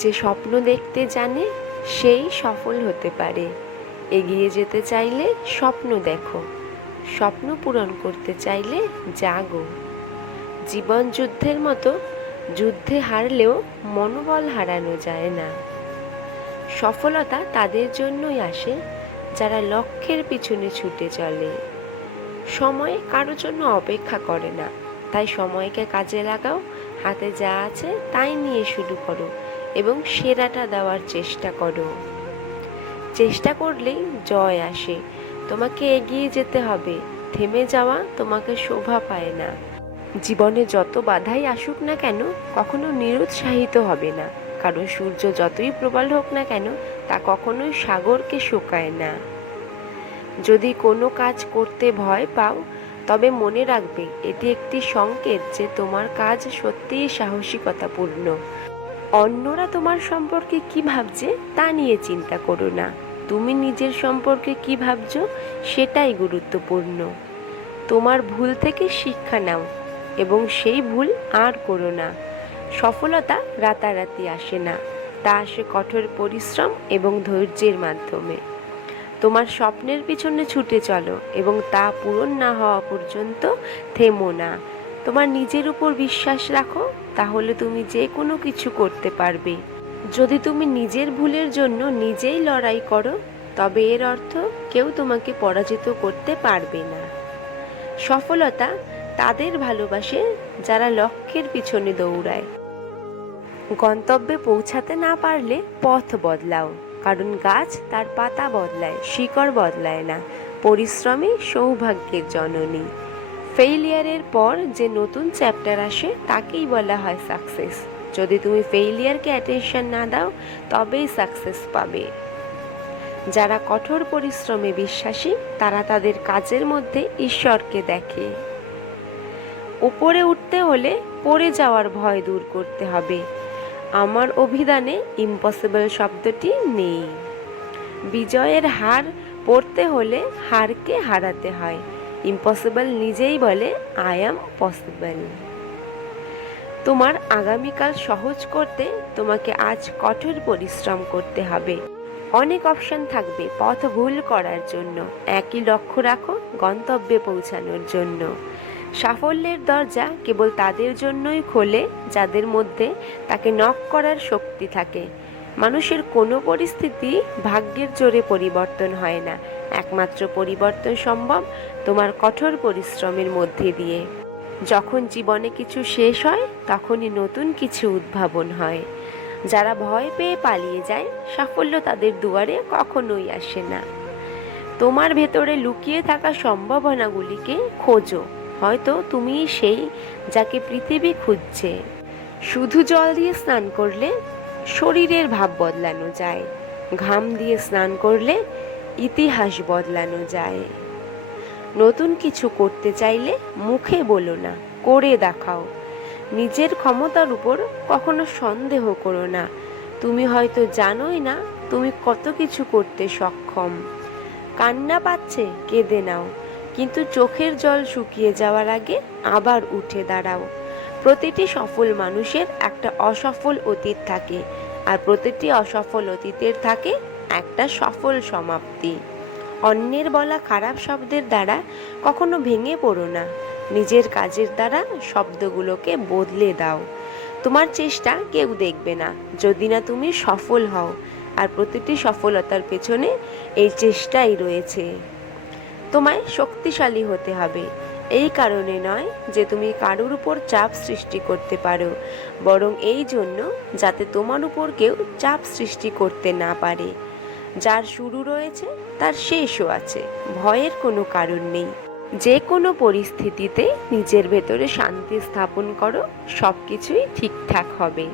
যে স্বপ্ন দেখতে জানে সেই সফল হতে পারে। এগিয়ে যেতে চাইলে স্বপ্ন দেখো, স্বপ্ন পূরণ করতে চাইলে জাগো। জীবন যুদ্ধের মতো, যুদ্ধে হারলেও মনোবল হারানো যায় না। সফলতা তাদের জন্যই আসে যারা লক্ষ্যের পিছনে ছুটে চলে। সময় কারোর জন্য অপেক্ষা করে না, তাই সময়কে কাজে লাগাও। হাতে যা আছে তাই নিয়ে শুরু করো এবং সেরাটা দেওয়ার চেষ্টা করো। চেষ্টা করলেই জয় আসে। তোমাকে এগিয়ে যেতে হবে, থেমে যাওয়া তোমাকে শোভা পায় না। জীবনে যত বাধাই আসুক না কেন, কখনো নিরুৎসাহিত হবে না, কারণ সূর্য যতই প্রবল হোক না কেন তা কখনোই সাগরকে শুকায় না। যদি কোনো কাজ করতে ভয় পাও, তবে মনে রাখবে এটি একটি সংকেত যে তোমার কাজ সত্যিই সাহসিকতাপূর্ণ। অন্যরা তোমার সম্পর্কে কি ভাবছে তা নিয়ে চিন্তা করো না, তুমি নিজের সম্পর্কে কি ভাবছো সেটাই গুরুত্বপূর্ণ। তোমার ভুল থেকে শিক্ষা নাও এবং সেই ভুল আর করো না। সফলতা রাতারাতি আসে না, তা আসে কঠোর পরিশ্রম এবং ধৈর্যের মাধ্যমে। তোমার স্বপ্নের পিছনে ছুটে চলো এবং তা পূরণ না হওয়া পর্যন্ত থেমো না। তোমার নিজের উপর বিশ্বাস রাখো, তাহলে তুমি যে কোনো কিছু করতে পারবে। যদি তুমি নিজের ভুলের জন্য নিজেই লড়াই করো, তবে এর অর্থ কেউ তোমাকে পরাজিত করতে পারবে না। সফলতা তাদের ভালোবাসে যারা লক্ষ্যের পিছনে দৌড়ায়। গন্তব্যে পৌঁছাতে না পারলে পথ বদলাও, কারণ গাছ তার পাতা বদলায়, শিকড় বদলায় না। পরিশ্রমী সৌভাগ্যের জননী। ফেইলিয়ারের পর যে নতুন চ্যাপ্টার আসে তাকেই বলা হয় সাকসেস। যদি তুমি ফেইলিয়ারকে অ্যাটেনশন না দাও, তবেই সাকসেস পাবে। যারা কঠোর পরিশ্রমে বিশ্বাসী, তারা তাদের কাজের মধ্যে ঈশ্বরকে দেখে। উপরে উঠতে হলে পড়ে যাওয়ার ভয় দূর করতে হবে। আমার অভিধানে ইম্পসিবল শব্দটি নেই। বিজয়ের হার পড়তে হলে হারকে হারাতে হয়। ইম্পসিবল নিজেই বলে আই অ্যাম পসিবল। তোমার আগামীকাল সহজ করতে তোমাকে আজ কঠোর পরিশ্রম করতে হবে। অনেক অপশন থাকবে পথ ভুল করার জন্য, একই লক্ষ্য রাখো গন্তব্যে পৌঁছানোর জন্য। সাফল্যের দরজা কেবল তাদের জন্যই খোলে যাদের মধ্যে তাকে নক করার শক্তি থাকে। মানুষের কোনো পরিস্থিতি ভাগ্যের জোরে পরিবর্তন হয় না, একমাত্র পরিবর্তন সম্ভব তোমার কঠোর পরিশ্রমের মধ্যে দিয়ে। যখন জীবনে কিছু শেষ হয়, তখনই নতুন কিছু উদ্ভাবন হয়। যারা ভয় পেয়ে পালিয়ে যায়, সাফল্য তাদের দুয়ারে কখনোই আসে না। তোমার ভেতরে লুকিয়ে থাকা সম্ভাবনাগুলিকে খোঁজো, হয়তো তুমি সেই যাকে পৃথিবী খুঁজছে। শুধু জল দিয়ে স্নান করলে শরীরের ভাব বদলানো যায়, ঘাম দিয়ে স্নান করলে ইতিহাস বদলানো যায়। নতুন কিছু করতে চাইলে মুখে বলো না, করে দেখাও। নিজের ক্ষমতার উপর কখনো সন্দেহ করো না। তুমি হয়তো জানোই না তুমি কত কিছু করতে সক্ষম। কান্না পাচ্ছে, কেঁদে নাও, কিন্তু চোখের জল শুকিয়ে যাওয়ার আগে আবার উঠে দাঁড়াও। প্রতিটি সফল মানুষের একটা অসফল অতীত থাকে, আর প্রতিটি অসফল অতীতের থাকে একটা সফল সমাপ্তি। অন্যের বলা খারাপ শব্দের দ্বারা কখনো ভেঙে পড়ো না, নিজের কাজের দ্বারা শব্দগুলোকে বদলে দাও। তোমার চেষ্টা কেউ দেখবে না যদি না তুমি সফল হও, আর প্রতিটি সফলতার পেছনে এই চেষ্টাই রয়েছে। তোমায় শক্তিশালী হতে হবে, এই কারণে নয় যে তুমি কারোর উপর চাপ সৃষ্টি করতে পারো, বরং এই জন্য যাতে তোমার উপর কেউ চাপ সৃষ্টি করতে না পারে। যার শুরু রয়েছে তার শেষও আছে, ভয়ের কোনো কারণ নেই। যে কোনো পরিস্থিতিতে নিজের ভেতরে শান্তি স্থাপন করো, সব কিছুই ঠিকঠাক হবে।